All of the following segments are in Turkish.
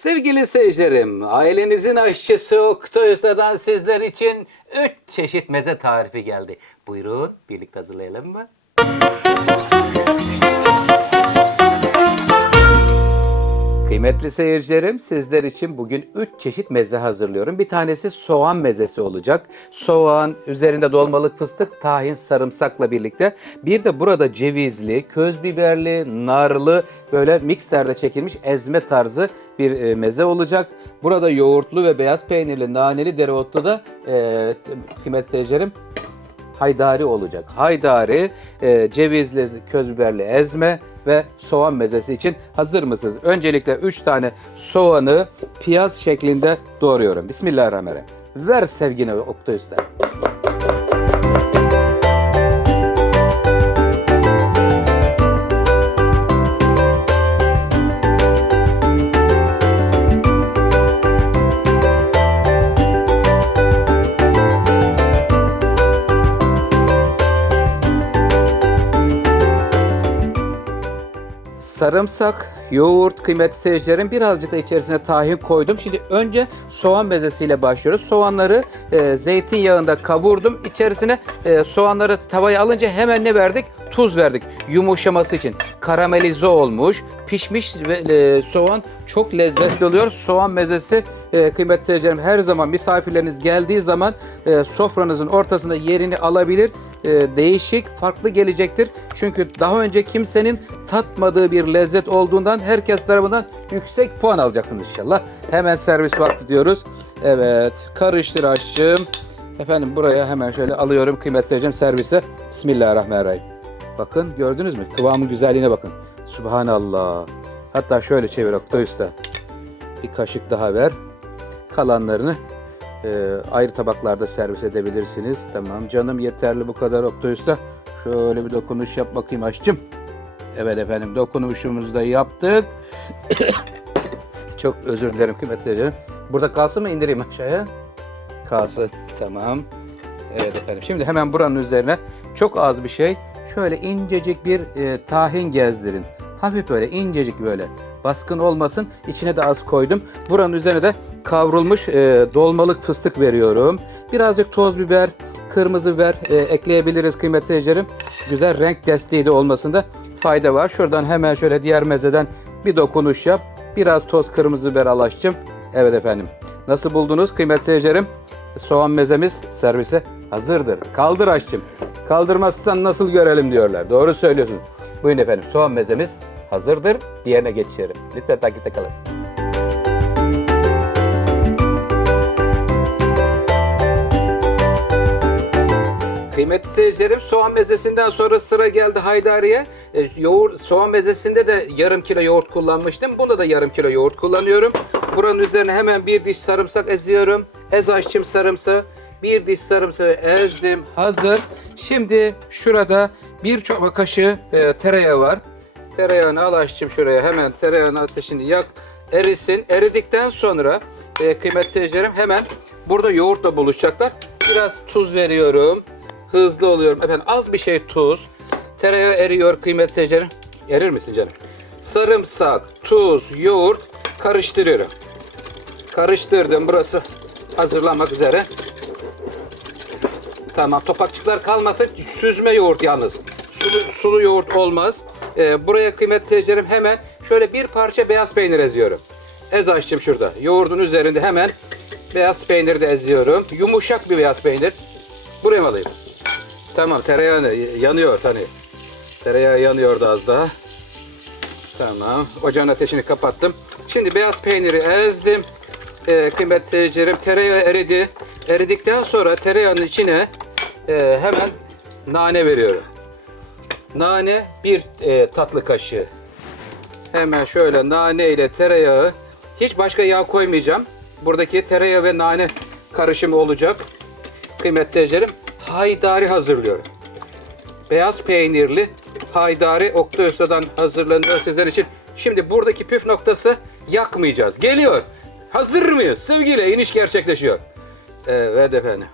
Sevgili seyircilerim, ailenizin aşçısı Oktay Usta'dan sizler için 3 çeşit meze tarifi geldi. Buyurun, birlikte hazırlayalım mı? Kıymetli seyircilerim, sizler için bugün 3 çeşit meze hazırlıyorum. Bir tanesi soğan mezesi olacak. Soğan, üzerinde dolmalık fıstık, tahin, sarımsakla birlikte. Bir de burada cevizli, köz biberli, narlı, böyle mikserde çekilmiş ezme tarzı bir e, meze olacak. Burada yoğurtlu ve beyaz peynirli, naneli, dereotlu da e, kıymetli seyircilerim haydari olacak. Haydari, e, cevizli, köz biberli ezme ve soğan mezesi için hazır mısınız? Öncelikle 3 tane soğanı piyaz şeklinde doğruyorum. Bismillahirrahmanirrahim. Ver sevgini Oktay Usta. Sarımsak, yoğurt, kıymetli seyircilerim birazcık da içerisine tahin koydum. Şimdi önce soğan mezesiyle başlıyoruz. Soğanları e, zeytinyağında kavurdum. İçerisine e, soğanları tavaya alınca hemen ne verdik? Tuz verdik yumuşaması için. Karamelize olmuş, pişmiş ve e, soğan çok lezzetli oluyor. Soğan mezesi e, kıymetli seyircilerim her zaman misafirleriniz geldiği zaman e, sofranızın ortasında yerini alabilir değişik, farklı gelecektir. Çünkü daha önce kimsenin tatmadığı bir lezzet olduğundan herkes tarafından yüksek puan alacaksınız inşallah. Hemen servis vakti diyoruz. Evet, karıştır aşçım. Efendim buraya hemen şöyle alıyorum kıymet seyircim servise. Bismillahirrahmanirrahim. Bakın gördünüz mü? Kıvamın güzelliğine bakın. Subhanallah. Hatta şöyle çevir Oktay Usta. Bir kaşık daha ver. Kalanlarını e, ayrı tabaklarda servis edebilirsiniz. Tamam canım yeterli bu kadar Oktay Usta. Şöyle bir dokunuş yap bakayım aşçım. Evet efendim dokunuşumuzu da yaptık. Çok özür dilerim kıymetli seyircilerim. Burada kalsın mı indireyim aşağıya? Kalsın. Tamam. Evet efendim. Şimdi hemen buranın üzerine çok az bir şey şöyle incecik bir e, tahin gezdirin. Hafif böyle incecik böyle. Baskın olmasın. İçine de az koydum. Buranın üzerine de kavrulmuş e, dolmalık fıstık veriyorum. Birazcık toz biber, kırmızı biber e, ekleyebiliriz kıymetli seyircilerim. Güzel renk desteği de olmasında fayda var. Şuradan hemen şöyle diğer mezeden bir dokunuş yap. Biraz toz kırmızı biber alaşçım. Evet efendim. Nasıl buldunuz kıymetli seyircilerim? Soğan mezemiz servise hazırdır. Kaldır aşçım. Kaldırmazsan nasıl görelim diyorlar. Doğru söylüyorsun. Buyurun efendim soğan mezemiz hazırdır. Diğerine geçelim. Lütfen takipte kalın. Kıymetli seyircilerim soğan mezesinden sonra sıra geldi haydariye. E, yoğurt, soğan mezesinde de yarım kilo yoğurt kullanmıştım. Bunda da yarım kilo yoğurt kullanıyorum. Buranın üzerine hemen bir diş sarımsak eziyorum. Ez aşçım sarımsağı. Bir diş sarımsağı ezdim. Hazır. Şimdi şurada bir çorba kaşığı e, tereyağı var. Tereyağını al aşçım şuraya. Hemen tereyağının ateşini yak. Erisin. Eridikten sonra e, kıymetli seyircilerim hemen burada yoğurtla buluşacaklar. Biraz tuz veriyorum. Hızlı oluyorum. Efendim az bir şey tuz. Tereyağı eriyor kıymetli seyircilerim. Erir misin canım? Sarımsak, tuz, yoğurt karıştırıyorum. Karıştırdım. Burası hazırlanmak üzere. Tamam topakçıklar kalmasın. Süzme yoğurt yalnız. Sulu, sulu yoğurt olmaz. Ee, buraya kıymetli seyircilerim hemen şöyle bir parça beyaz peynir eziyorum. Ez açtım şurada. Yoğurdun üzerinde hemen beyaz peynir de eziyorum. Yumuşak bir beyaz peynir. Buraya mı alayım? Tamam tereyağını yanıyor hani. Tereyağı yanıyordu az daha. Tamam. Ocağın ateşini kapattım. Şimdi beyaz peyniri ezdim. Ee, kıymetli seyircilerim tereyağı eridi. Eridikten sonra tereyağının içine e, hemen nane veriyorum. Nane bir e, tatlı kaşığı. Hemen şöyle nane ile tereyağı. Hiç başka yağ koymayacağım. Buradaki tereyağı ve nane karışımı olacak. Kıymetli seyircilerim haydari hazırlıyorum. Beyaz peynirli haydari Oktay Usta'dan hazırlanıyor sizler için. Şimdi buradaki püf noktası yakmayacağız. Geliyor. Hazır mıyız? Sevgiyle iniş gerçekleşiyor. Evet efendim.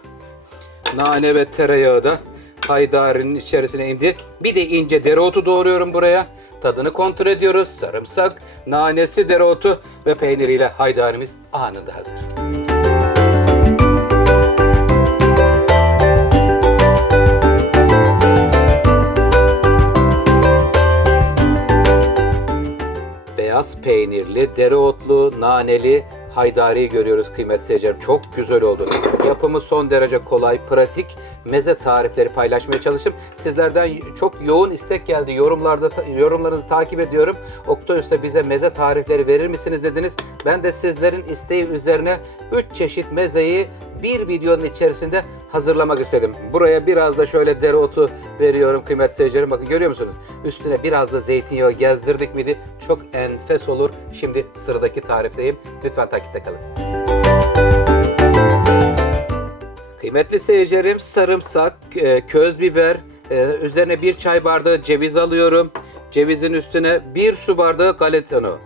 Nane ve tereyağı da haydarinin içerisine indi. Bir de ince dereotu doğruyorum buraya. Tadını kontrol ediyoruz. Sarımsak, nanesi, dereotu ve peyniriyle haydarimiz anında hazır. Beyaz peynirli, dereotlu, naneli haydari görüyoruz kıymetli seyircilerim. Çok güzel oldu. Yapımı son derece kolay, pratik. Meze tarifleri paylaşmaya çalıştım. Sizlerden çok yoğun istek geldi. Yorumlarda yorumlarınızı takip ediyorum. Oktoyus'ta bize meze tarifleri verir misiniz dediniz. Ben de sizlerin isteği üzerine 3 çeşit mezeyi bir videonun içerisinde hazırlamak istedim. Buraya biraz da şöyle dereotu veriyorum kıymetli seyircilerim. Bakın görüyor musunuz? Üstüne biraz da zeytinyağı gezdirdik miydi? Çok enfes olur. Şimdi sıradaki tarifteyim. Lütfen takipte kalın. Kıymetli seyircilerim sarımsak, e, köz biber, e, üzerine bir çay bardağı ceviz alıyorum. Cevizin üstüne bir su bardağı galetonu.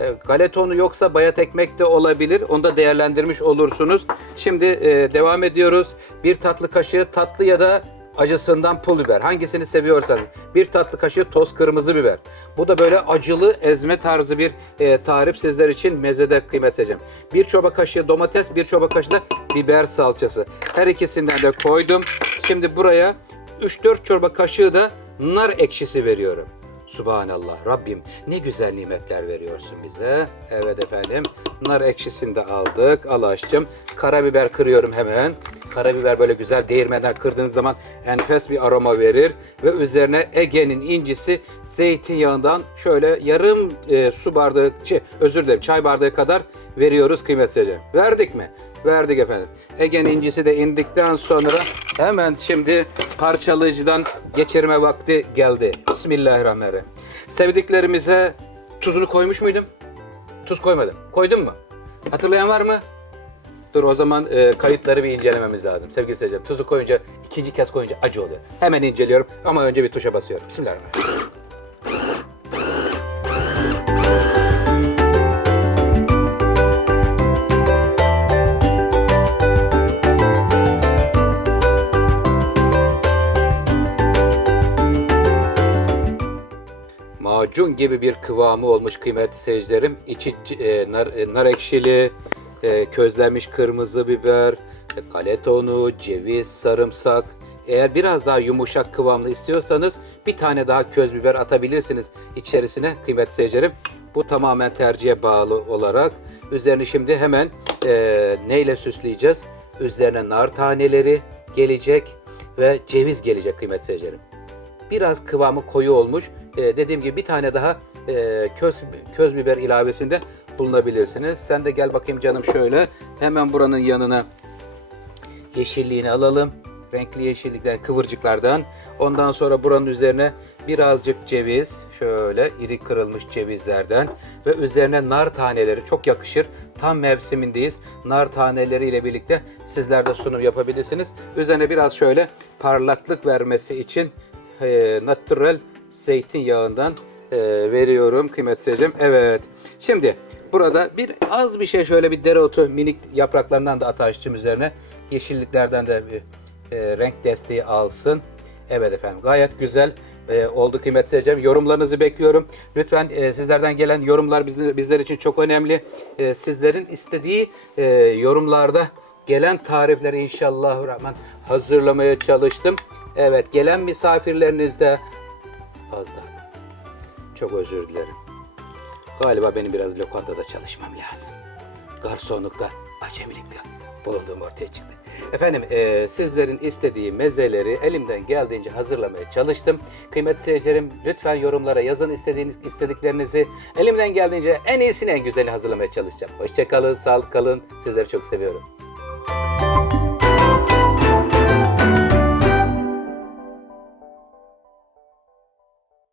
E, Galetonu yoksa bayat ekmek de olabilir. Onu da değerlendirmiş olursunuz. Şimdi devam ediyoruz. Bir tatlı kaşığı tatlı ya da acısından pul biber. Hangisini seviyorsanız. Bir tatlı kaşığı toz kırmızı biber. Bu da böyle acılı ezme tarzı bir e, tarif sizler için mezede kıymet edeceğim. Bir çorba kaşığı domates, bir çorba kaşığı da biber salçası. Her ikisinden de koydum. Şimdi buraya 3-4 çorba kaşığı da nar ekşisi veriyorum. Subhanallah Rabbim ne güzel nimetler veriyorsun bize. Evet efendim nar ekşisini de aldık. Al aşçım. Karabiber kırıyorum hemen. Karabiber böyle güzel değirmeden kırdığınız zaman enfes bir aroma verir. Ve üzerine Ege'nin incisi zeytinyağından şöyle yarım e, su bardağı, şey, özür dilerim çay bardağı kadar veriyoruz kıymetli Verdik mi? Verdik efendim. Ege'nin incisi de indikten sonra hemen şimdi parçalayıcıdan geçirme vakti geldi. Bismillahirrahmanirrahim. Sevdiklerimize tuzunu koymuş muydum? Tuz koymadım. Koydun mu? Hatırlayan var mı? Dur o zaman e, kayıtları bir incelememiz lazım. Sevgili seyirciler tuzu koyunca ikinci kez koyunca acı oluyor. Hemen inceliyorum ama önce bir tuşa basıyorum. Bismillahirrahmanirrahim. Macun gibi bir kıvamı olmuş kıymetli seyircilerim. İçi e, nar, e, nar ekşili, e, közlenmiş kırmızı biber, e, galetonu, ceviz, sarımsak. Eğer biraz daha yumuşak kıvamlı istiyorsanız bir tane daha köz biber atabilirsiniz içerisine kıymetli seyircilerim. Bu tamamen tercihe bağlı olarak. Üzerini şimdi hemen e, neyle süsleyeceğiz? Üzerine nar taneleri gelecek ve ceviz gelecek kıymetli seyircilerim biraz kıvamı koyu olmuş. Ee, dediğim gibi bir tane daha e, köz, köz biber ilavesinde bulunabilirsiniz. Sen de gel bakayım canım şöyle. Hemen buranın yanına yeşilliğini alalım. Renkli yeşillikler, kıvırcıklardan. Ondan sonra buranın üzerine birazcık ceviz, şöyle iri kırılmış cevizlerden ve üzerine nar taneleri çok yakışır. Tam mevsimindeyiz. Nar taneleri ile birlikte sizler de sunum yapabilirsiniz. Üzerine biraz şöyle parlaklık vermesi için e, natural zeytinyağından e, veriyorum kıymetli seyircim. Evet. Şimdi burada bir az bir şey şöyle bir dereotu minik yapraklarından da ataştım üzerine. Yeşilliklerden de bir e, renk desteği alsın. Evet efendim gayet güzel e, oldu kıymetli seyircim. Yorumlarınızı bekliyorum. Lütfen e, sizlerden gelen yorumlar bizler, bizler için çok önemli. E, sizlerin istediği e, yorumlarda gelen tarifleri inşallah rahman hazırlamaya çalıştım. Evet gelen misafirlerinizde az daha. Çok özür dilerim. Galiba benim biraz lokantada çalışmam lazım. Garsonlukta, acemilikte bulunduğum ortaya çıktı. Efendim e, sizlerin istediği mezeleri elimden geldiğince hazırlamaya çalıştım. Kıymetli seyircilerim lütfen yorumlara yazın istediğiniz istediklerinizi. Elimden geldiğince en iyisini en güzeli hazırlamaya çalışacağım. Hoşçakalın, sağlık kalın. Sizleri çok seviyorum.